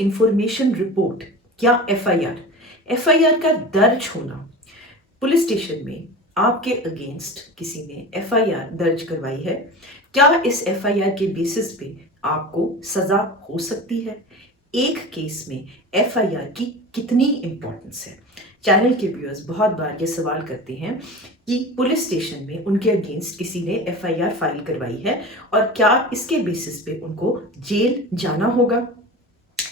First information report या FIR, FIR का दर्ज होना, पुलिस स्टेशन में आपके अगेंस्ट किसी ने एफआईआर दर्ज करवाई है, क्या इस एफआईआर के बेसिस पे आपको सजा हो सकती है? एक केस में एफआईआर की कितनी इंपॉर्टेंस है? चैनल के व्यूअर्स बहुत बार ये सवाल करते हैं कि पुलिस स्टेशन में उनके अगेंस्ट किसी ने एफआईआर फाइल करवाई है और क्या इसके बेसिस पे उनको जेल जाना होगा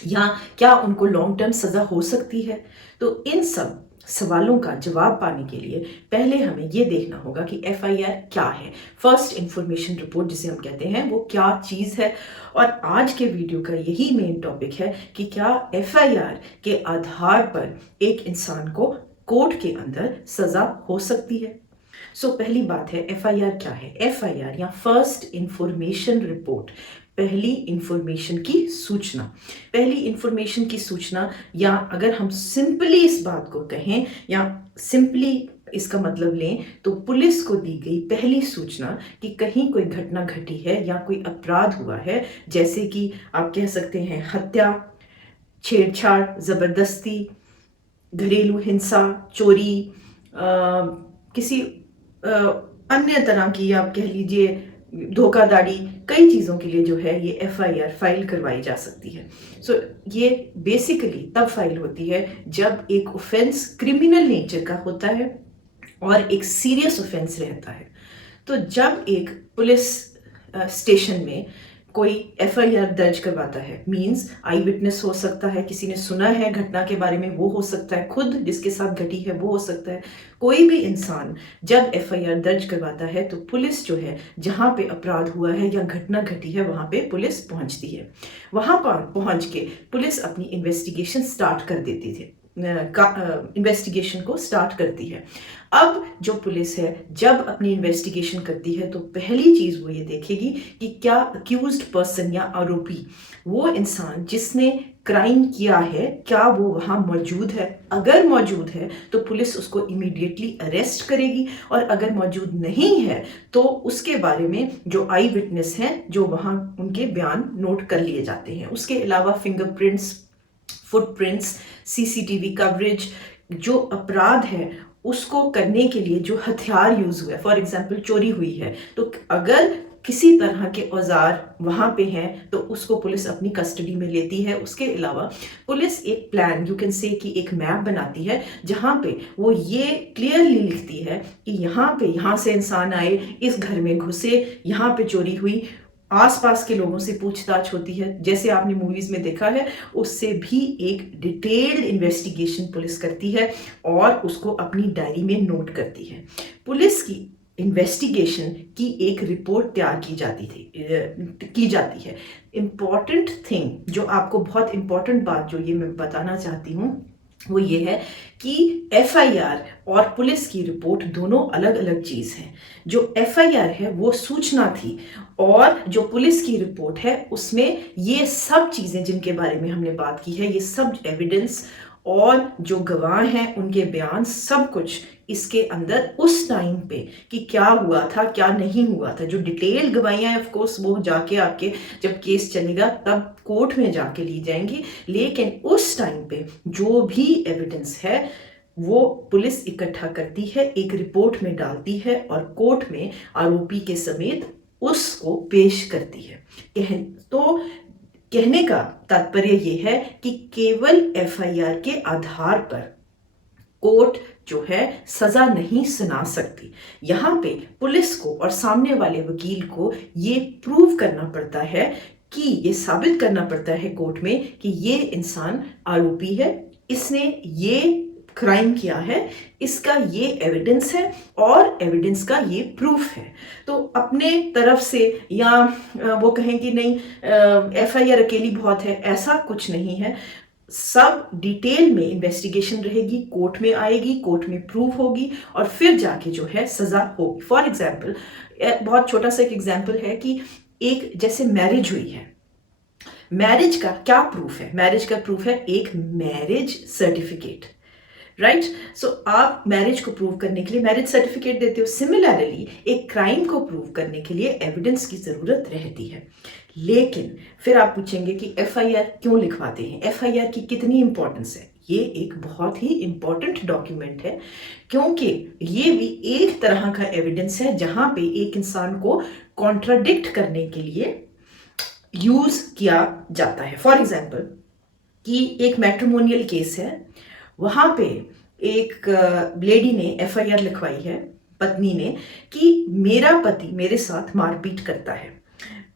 या क्या उनको लॉन्ग टर्म सजा हो सकती है? तो इन सब सवालों का जवाब पाने के लिए पहले हमें यह देखना होगा कि एफआईआर क्या है, फर्स्ट इंफॉर्मेशन रिपोर्ट जिसे हम कहते हैं, वो क्या चीज है। और आज के वीडियो का यही मेन टॉपिक है कि क्या एफआईआर के आधार पर एक इंसान को कोर्ट के अंदर सजा हो सकती है। पहली बात है, एफआईआर क्या है? एफआईआर या फर्स्ट इंफॉर्मेशन रिपोर्ट, पहली इंफॉर्मेशन की सूचना। पहली इंफॉर्मेशन की सूचना, या अगर हम सिंपली इस बात को कहें या सिंपली इसका मतलब लें तो पुलिस को दी गई पहली सूचना कि कहीं कोई घटना घटी है या कोई अपराध हुआ है, जैसे कि आप कह सकते हैं हत्या, छेड़छाड़, जबरदस्ती, घरेलू हिंसा, चोरी, किसी अन्य तरह की आप कह लीजिए धोखाधड़ी, कई चीज़ों के लिए जो है ये एफआईआर फाइल करवाई जा सकती है। ये बेसिकली तब फाइल होती है जब एक ऑफेंस क्रिमिनल नेचर का होता है और एक सीरियस ऑफेंस रहता है। तो जब एक पुलिस स्टेशन में कोई एफआईआर दर्ज करवाता है, मींस आई विटनेस हो सकता है, किसी ने सुना है घटना के बारे में, वो हो सकता है, खुद जिसके साथ घटी है वो हो सकता है, कोई भी इंसान जब एफआईआर दर्ज करवाता है तो पुलिस जो है जहां पे अपराध हुआ है या घटना घटी है वहां पे पुलिस पहुंचती है। वहां पर पहुंच के पुलिस अपनी इन्वेस्टिगेशन स्टार्ट कर देती थी, इन्वेस्टिगेशन को स्टार्ट करती है। अब जो पुलिस है जब अपनी इन्वेस्टिगेशन करती है तो पहली चीज वो ये देखेगी कि क्या अक्यूज्ड पर्सन या आरोपी, वो इंसान जिसने क्राइम किया है, क्या वो वहां मौजूद है। अगर मौजूद है तो पुलिस उसको इमीडिएटली अरेस्ट करेगी, और अगर मौजूद नहीं है तो उसके बारे में जो आई विटनेस हैं, जो वहां उनके बयान नोट कर लिए जाते हैं। उसके अलावा फिंगरप्रिंट्स, फुटप्रिंट्स, सीसीटीवी कवरेज, जो अपराध है उसको करने के लिए जो हथियार यूज हुए, फॉर एग्जाम्पल चोरी हुई है तो अगर किसी तरह के औजार वहां पे हैं तो उसको पुलिस अपनी कस्टडी में लेती है। उसके अलावा पुलिस एक प्लान, यू कैन से कि एक मैप बनाती है जहां पे वो ये क्लियरली लिखती है कि यहाँ से इंसान आए, इस घर में घुसे, यहाँ पे चोरी हुई, आसपास के लोगों से पूछताछ होती है, जैसे आपने मूवीज में देखा है, उससे भी एक डिटेल्ड इन्वेस्टिगेशन पुलिस करती है और उसको अपनी डायरी में नोट करती है। पुलिस की इन्वेस्टिगेशन की एक रिपोर्ट तैयार की जाती है। इंपॉर्टेंट थिंग, जो आपको बहुत इंपॉर्टेंट बात जो ये मैं बताना चाहती हूँ वो ये है कि एफआईआर और पुलिस की रिपोर्ट दोनों अलग अलग चीज हैं। जो एफआईआर है वो सूचना थी, और जो पुलिस की रिपोर्ट है उसमें ये सब चीजें जिनके बारे में हमने बात की है, ये सब एविडेंस और जो गवाह हैं उनके बयान, सब कुछ इसके अंदर उस टाइम पे कि क्या हुआ था क्या नहीं हुआ था, जो डिटेल गवाहियां ऑफ कोर्स वो जाके आपके जब केस चलेगा तब कोर्ट में जाके ली जाएंगी, लेकिन उस टाइम पे जो भी एविडेंस है वो पुलिस इकट्ठा करती है, एक रिपोर्ट में डालती है और कोर्ट में आरोपी के समेत उसको पेश करती है। तो कहने का तात्पर्य यह है कि केवल एफआईआर के आधार पर कोर्ट जो है सजा नहीं सुना सकती। यहां पे पुलिस को और सामने वाले वकील को ये प्रूव करना पड़ता है, कि ये साबित करना पड़ता है कोर्ट में कि ये इंसान आरोपी है, इसने ये क्राइम किया है, इसका ये एविडेंस है और एविडेंस का ये प्रूफ है। तो अपने तरफ से या वो कहें कि नहीं एफआईआर अकेली बहुत है, ऐसा कुछ नहीं है। सब डिटेल में इन्वेस्टिगेशन रहेगी, कोर्ट में आएगी, कोर्ट में प्रूव होगी और फिर जाके जो है सजा होगी। फॉर एग्जाम्पल, बहुत छोटा सा एक एग्जाम्पल है कि एक जैसे मैरिज हुई है, मैरिज का क्या प्रूफ है? मैरिज का प्रूफ है एक मैरिज सर्टिफिकेट। राइट। सो आप मैरिज को प्रूव करने के लिए मैरिज सर्टिफिकेट देते हो। सिमिलरली एक क्राइम को प्रूव करने के लिए एविडेंस की ज़रूरत रहती है। लेकिन फिर आप पूछेंगे कि एफआईआर क्यों लिखवाते हैं, एफआईआर की कितनी इंपॉर्टेंस है। ये एक बहुत ही इंपॉर्टेंट डॉक्यूमेंट है, क्योंकि ये भी एक तरह का एविडेंस है जहां पे एक इंसान को कॉन्ट्राडिक्ट करने के लिए यूज किया जाता है। फॉर एग्जाम्पल कि एक मैट्रिमोनियल केस है, वहां पे एक लेडी ने एफआईआर लिखवाई है, पत्नी ने, कि मेरा पति मेरे साथ मारपीट करता है।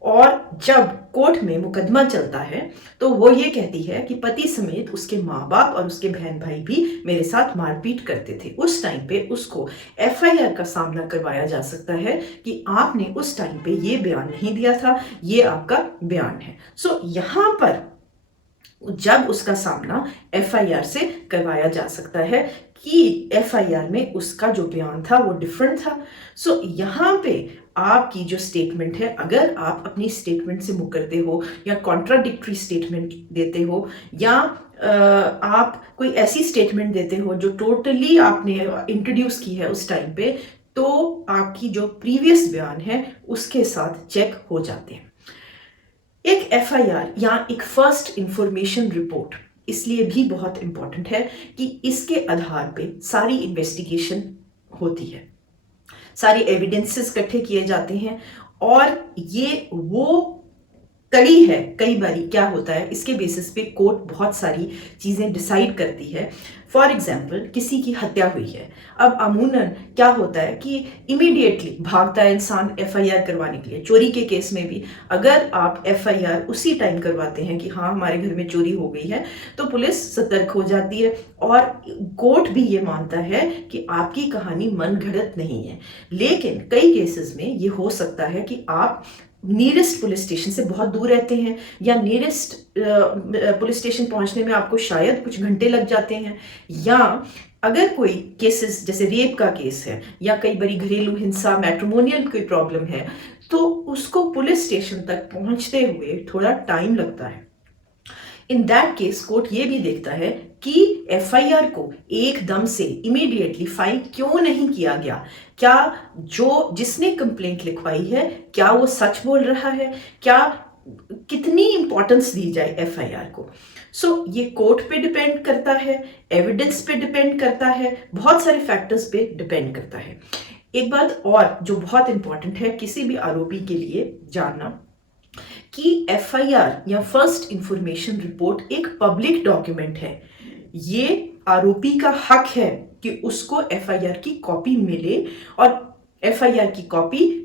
और जब कोर्ट में मुकदमा चलता है तो वो ये कहती है कि पति समेत उसके माँ बाप और उसके बहन भाई भी मेरे साथ मारपीट करते थे। उस टाइम पे उसको एफआईआर का सामना करवाया जा सकता है कि आपने उस टाइम पे ये बयान नहीं दिया था, ये आपका बयान है। सो यहाँ पर जब उसका सामना एफआईआर से करवाया जा सकता है कि एफआईआर में उसका जो बयान था वो डिफरेंट था। सो यहाँ पे आपकी जो स्टेटमेंट है, अगर आप अपनी स्टेटमेंट से मुकरते हो या कॉन्ट्राडिक्टरी स्टेटमेंट देते हो या आप कोई ऐसी स्टेटमेंट देते हो जो टोटली आपने इंट्रोड्यूस की है उस टाइम पे, तो आपकी जो प्रीवियस बयान है उसके साथ चेक हो जाते हैं। एक एफआईआर या एक फर्स्ट इंफॉर्मेशन रिपोर्ट इसलिए भी बहुत इंपॉर्टेंट है कि इसके आधार पे सारी इन्वेस्टिगेशन होती है, सारी एविडेंसेस इकट्ठे किए जाते हैं और ये वो कड़ी है। कई बारी क्या होता है, इसके बेसिस पे कोर्ट बहुत सारी चीज़ें डिसाइड करती है। फॉर एग्जाम्पल किसी की हत्या हुई है, अब अमूमन क्या होता है कि इमीडिएटली भागता है इंसान एफआईआर करवाने के लिए। चोरी के केस में भी अगर आप एफआईआर उसी टाइम करवाते हैं कि हाँ हमारे घर में चोरी हो गई है, तो पुलिस सतर्क हो जाती है और कोर्ट भी ये मानता है कि आपकी कहानी मनगढ़ंत नहीं है। लेकिन कई केसेस में ये हो सकता है कि आप नियरेस्ट पुलिस स्टेशन से बहुत दूर रहते हैं या नियरेस्ट पुलिस स्टेशन पहुंचने में आपको शायद कुछ घंटे लग जाते हैं, या अगर कोई केसेस जैसे रेप का केस है या कई बारी घरेलू हिंसा, मैट्रिमोनियल कोई प्रॉब्लम है, तो उसको पुलिस स्टेशन तक पहुंचते हुए थोड़ा टाइम लगता है। इन दैट केस कोर्ट ये भी देखता है कि एफआईआर को एकदम से इमीडिएटली फाइल क्यों नहीं किया गया। क्या जो जिसने कंप्लेंट लिखवाई है क्या वो सच बोल रहा है, क्या कितनी इंपॉर्टेंस दी जाए एफआईआर को। सो ये कोर्ट पे डिपेंड करता है, एविडेंस पे डिपेंड करता है, बहुत सारे फैक्टर्स पे डिपेंड करता है। एक बात और जो बहुत इंपॉर्टेंट है किसी भी आरोपी के लिए जानना, कि एफआईआर या फर्स्ट इंफॉर्मेशन रिपोर्ट एक पब्लिक डॉक्यूमेंट है। ये आरोपी का हक है कि उसको एफआईआर की कॉपी मिले और एफआईआर की कॉपी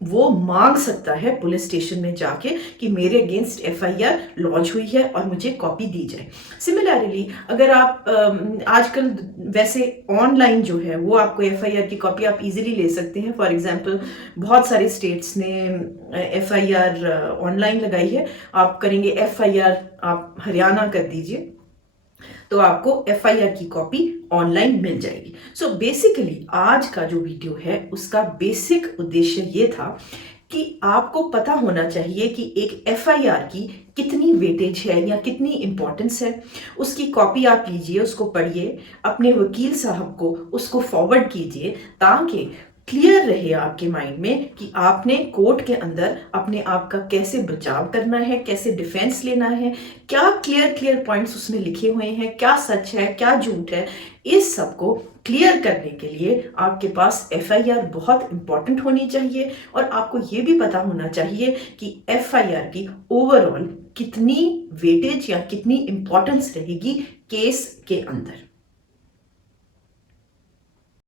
वो मांग सकता है पुलिस स्टेशन में जाके कि मेरे अगेंस्ट एफआईआर लॉन्च हुई है और मुझे कॉपी दी जाए। सिमिलरली अगर आप आजकल वैसे ऑनलाइन जो है वो आपको एफआईआर की कॉपी आप इजीली ले सकते हैं। फॉर एग्जांपल बहुत सारे स्टेट्स ने एफआईआर ऑनलाइन लगाई है। आप करेंगे एफआईआर, आप हरियाणा कर दीजिए तो आपको एफआईआर की कॉपी ऑनलाइन मिल जाएगी। सो बेसिकली आज का जो वीडियो है उसका बेसिक उद्देश्य ये था कि आपको पता होना चाहिए कि एक एफआईआर की कितनी वेटेज है या कितनी इंपॉर्टेंस है। उसकी कॉपी आप लीजिए, उसको पढ़िए, अपने वकील साहब को उसको फॉरवर्ड कीजिए ताकि क्लियर रहे आपके माइंड में कि आपने कोर्ट के अंदर अपने आप का कैसे बचाव करना है, कैसे डिफेंस लेना है, क्या क्लियर पॉइंट्स उसमें लिखे हुए हैं, क्या सच है क्या झूठ है। इस सब को क्लियर करने के लिए आपके पास एफआईआर बहुत इंपॉर्टेंट होनी चाहिए और आपको ये भी पता होना चाहिए कि एफआईआर की ओवरऑल कितनी वेटेज या कितनी इंपॉर्टेंस रहेगी केस के अंदर।